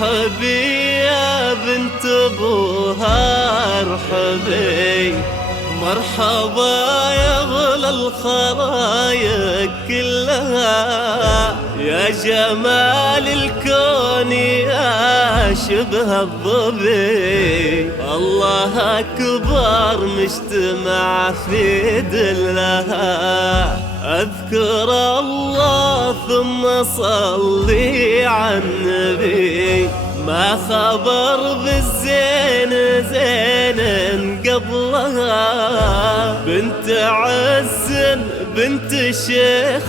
ارحبي يا بنت ابوها ارحبي، مرحبا يا غلا الخلايق كلها، يا جمال الكون يا شبه الظبي، الله أكبر مجتمع في دلها، أذكر الله ثم صلي على النبي، ما خبر بالزين زين قبلها، بنت عز بنت شيخ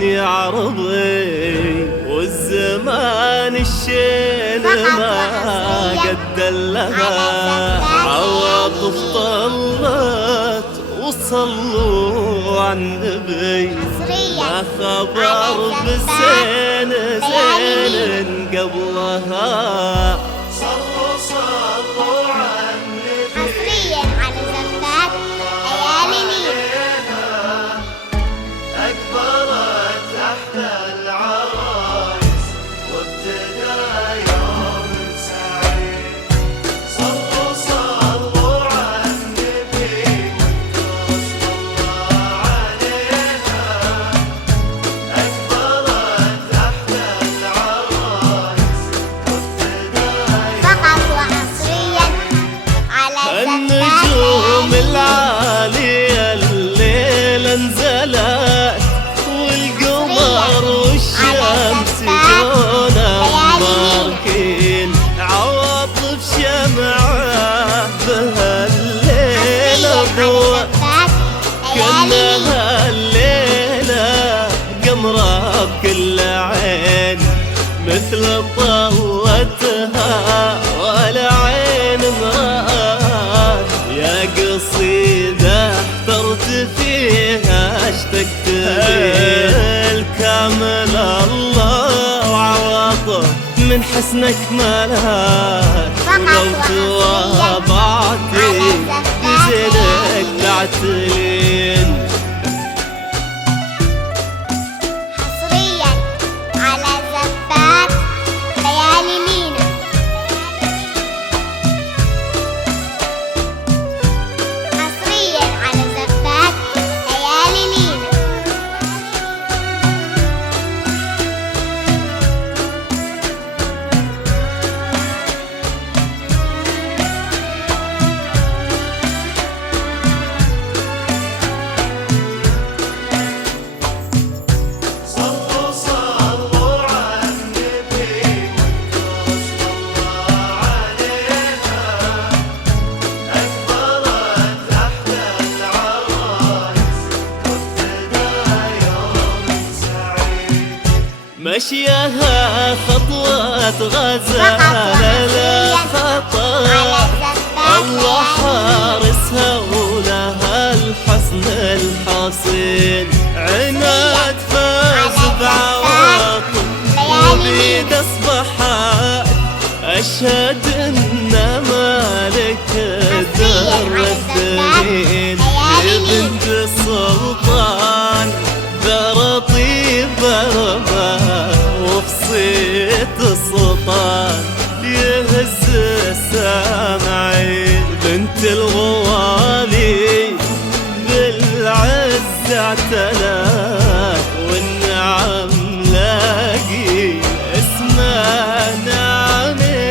يعرضي، والزمان الشين ما قد لها، عواطف طلت وصلوا على النبي، ما خبر بالزين زين قبلها، صلوا على النبي. حصريا على زفات ليالي أكبرت تحت العرايس وابتدى يوم سعيد، صلوا على النبي وصلى عليها، أكبرت تحت العرايس وابتدى فقط وحصريا على النجوم العالية الليلة انزلت، والقمر والشمس جونا مباركين، عواطف شمعة بهالليلة ضوء، كأنها الليلة قمرة بكل عين، مثل طوتها ولا عين مرآت، يا قصيدة احترت فيها اشتقت الكامل الله وعواطف من حسنك ملات، ولو توابعتي بزينك تعتلين. حصريا على زفات ليالي مينا. حصريا على زفات ليالي مينا. صلوا على النبي وصلى عليها، أكبرت تحت العرايس وابتدى يوم سعيد، مشيها خطوة غزالة لا خطر، الله حارسها ولها الحسن الحصين، عناد فاز بعواطف وبيد اصبحت، اشهد ان مالك در الدين، يا بنت السلطان ذرى طيب ربا وفصيت السلطان يهز السامعين، بنت الغوالي بالعز اعتلت، والنعم لاقي اسمها نعمين.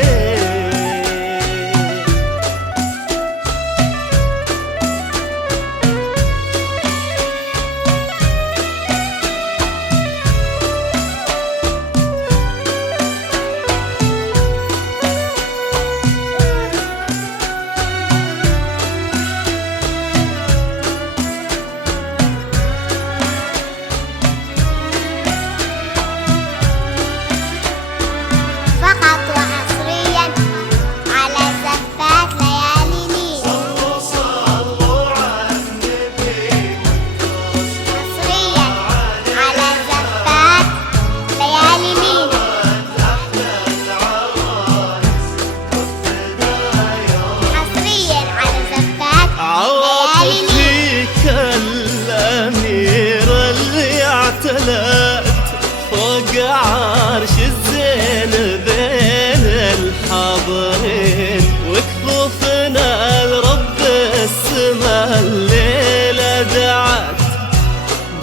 الليلة دعت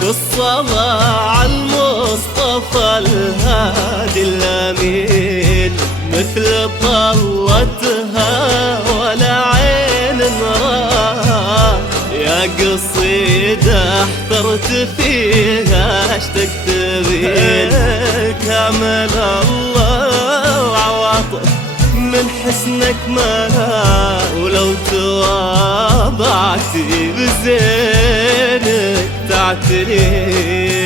بالصلاة على المصطفى الهادي الأمين، مثل طلتها ولا عين راه. يا قصيدة احترت فيها اشتقت تبين، كامل الله وعواطف من حسنك ما، ولو تواضعتي بزينك تعتري.